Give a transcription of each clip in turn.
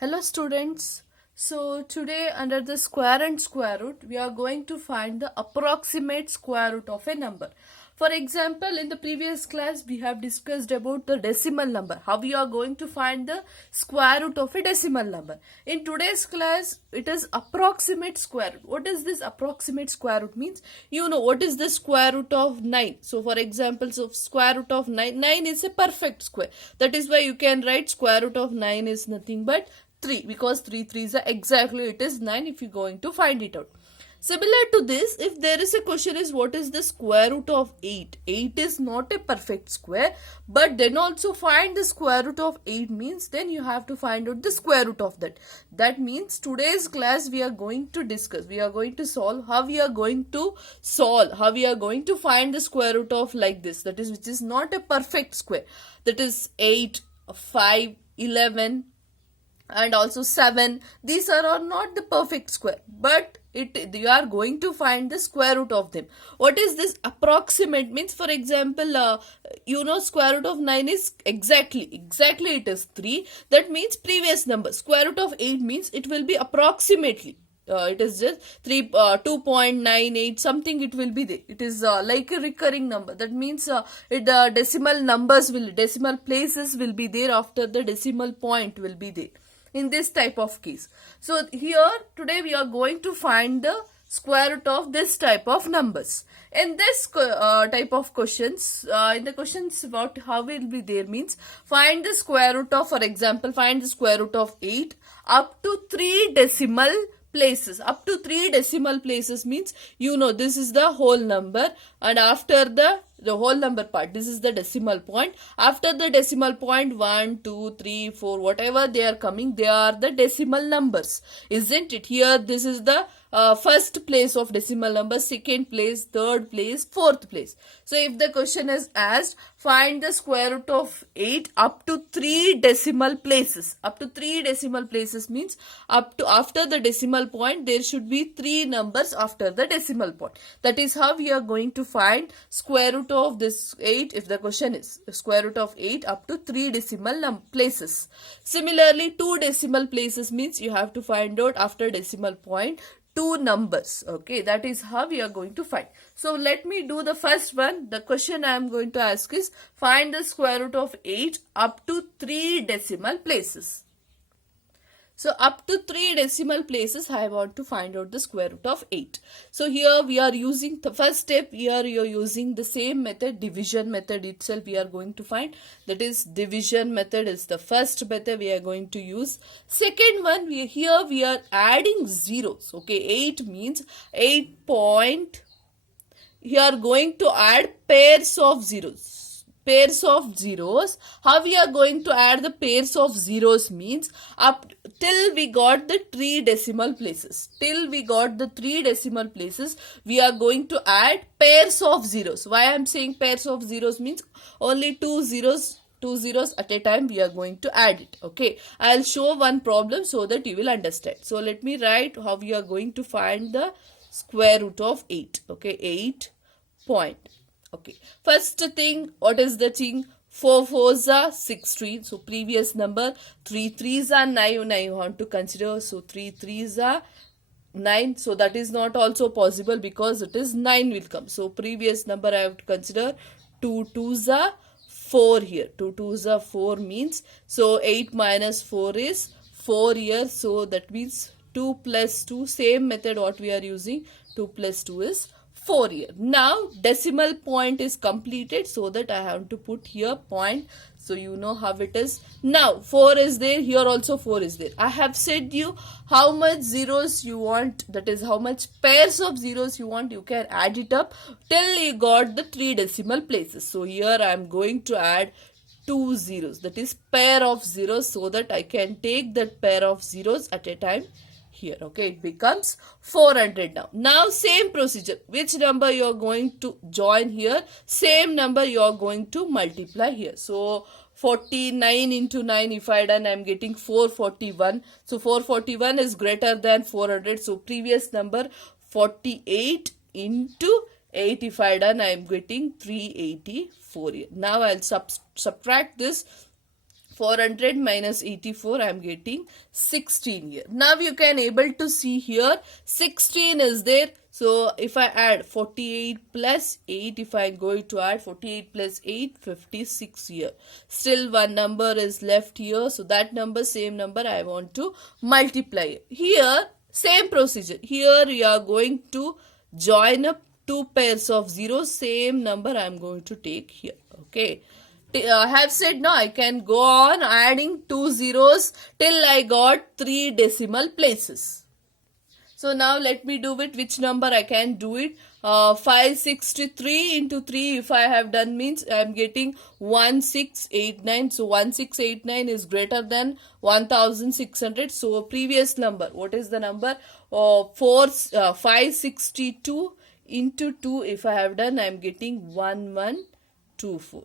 Hello students. So today under the square and square root we are going to find the approximate square root of a number. For example, in the previous class we have discussed about the decimal number, how we are going to find the square root of a decimal number. In today's class it is approximate square root. What is this approximate square root means? You know what is the square root of 9. So for example, square root of 9 is a perfect square. That is why you can write square root of 9 is nothing but 3, because 3 3s are exactly it is 9 if you're going to find it out. Similar to this, if there is a question is what is the square root of 8? 8 is not a perfect square, but then also find the square root of 8 means then you have to find out the square root of that. That means today's class we are going to discuss, we are going to solve how we are going to find the square root of like this, that is which is not a perfect square, that is 8, 5, 11 and also 7. These are not the perfect square, but you are going to find the square root of them. What is this approximate means? For example, square root of 9 is exactly it is 3. That means previous number. Square root of 8 means it will be approximately. It is just 2.98 something it will be there. It is like a recurring number. That means decimal places will be there after the decimal point will be there in this type of case. So here today we are going to find the square root of this type of numbers. In this type of questions, in the questions about how will be there means find the square root of, for example, find the square root of 8 up to 3 decimal places. Up to 3 decimal places means this is the whole number, and after the whole number part, this is the decimal point. After the decimal point 1, 2, 3, 4, whatever they are coming, they are the decimal numbers, isn't it? Here this is the first place of decimal number, second place, third place, fourth place. So if the question is asked, find the square root of 8 up to 3 decimal places. Up to 3 decimal places means up to after the decimal point there should be 3 numbers after the decimal point. That is how we are going to find square root of this 8 if the question is square root of 8 up to 3 decimal places. Similarly, 2 decimal places means you have to find out after decimal point 2 numbers. Okay, that is how we are going to find. So let me do the first one. The question I am going to ask is find the square root of 8 up to 3 decimal places. So up to 3 decimal places I want to find out the square root of 8. So here we are using the first step. Here you are using the same method, division method itself we are going to find. That is division method is the first method we are going to use. Second one, here we are adding zeros. Okay, 8 means 8 point. You are going to add pairs of zeros. Pairs of zeros. How we are going to add the pairs of zeros means up till we got the 3 decimal places. Till we got the 3 decimal places, we are going to add pairs of zeros. Why I am saying pairs of zeros means only 2 zeros at a time we are going to add it. Okay, I'll show one problem so that you will understand. So let me write how we are going to find the square root of 8. Okay, 8 point. Okay, first thing, what is the thing? 4 4s are 16. So previous number, 3 3s are 9. Now you want to consider, so 3 3s are 9. So that is not also possible because it is 9 will come. So previous number I have to consider 2 2s are 4 here. 2 2s are 4 means, so 8 minus 4 is 4 here. So that means 2 plus 2, same method what we are using, 2 plus 2 is 4 here. Now decimal point is completed, so that I have to put here point. So you know how it is. Now 4 is there, here also 4 is there. I have said you how much zeros you want, that is how much pairs of zeros you want. You can add it up till you got the 3 decimal places. So here I am going to add 2 zeros, that is pair of zeros, so that I can take that pair of zeros at a time here. Okay, it becomes 400 now. Now same procedure, which number you are going to join here, same number you are going to multiply here. So 49 into 9 if I done, I am getting 441. So 441 is greater than 400. So previous number 48 into 8 if I done, I am getting 384 here. Now I'll subtract this 400 minus 84, I am getting 16 here. Now you can able to see here 16 is there. So if I add 48 plus 8, if I am going to add 48 plus 8, 56 here. Still one number is left here. So that number, same number I want to multiply. Here, same procedure. Here you are going to join up two pairs of zeros. Same number I am going to take here. Okay. I have said now I can go on adding two zeros till I got 3 decimal places. So now let me do it. Which number I can do it? 563 into 3 if I have done means I am getting 1689. So 1689 is greater than 1600. So previous number, what is the number? 562 into 2 if I have done, I am getting 1124.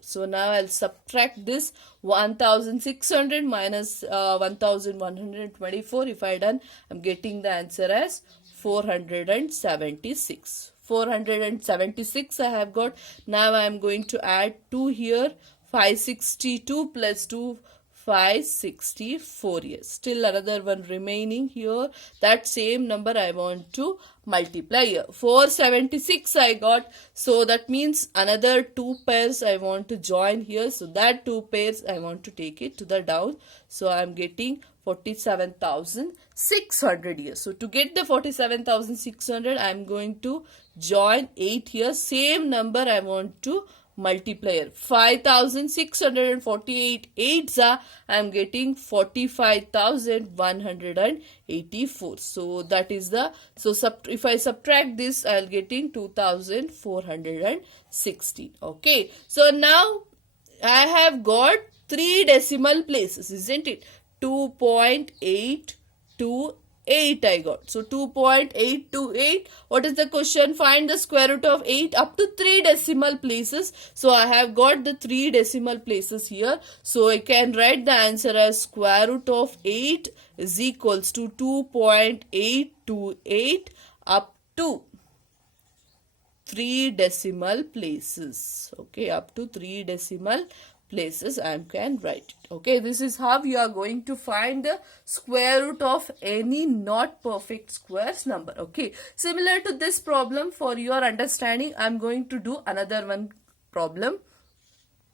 So now I'll subtract this 1600 minus 1124. If I done, I'm getting the answer as 476. 476 I have got. Now I am going to add 2 here. 562 plus 2, 564 here. Still another one remaining here. That same number I want to multiply here. 476 I got. So that means another 2 pairs I want to join here. So that 2 pairs I want to take it to the down. So I am getting 47,600 here. So to get the 47,600 I am going to join 8 here. Same number I want to multiplier. 5,648 8s are, I am getting 45,184. So that is the, so if I subtract this, I will getting 2,460. Okay. So now I have got 3 decimal places, isn't it? 2.828 I got. So 2.828. What is the question? Find the square root of 8 up to 3 decimal places. So I have got the 3 decimal places here. So I can write the answer as square root of 8 is equals to 2.828 up to 3 decimal places. Okay, up to 3 decimal places I can write it. Okay, this is how you are going to find the square root of any not perfect squares number. Okay, similar to this problem, for your understanding I am going to do another one problem.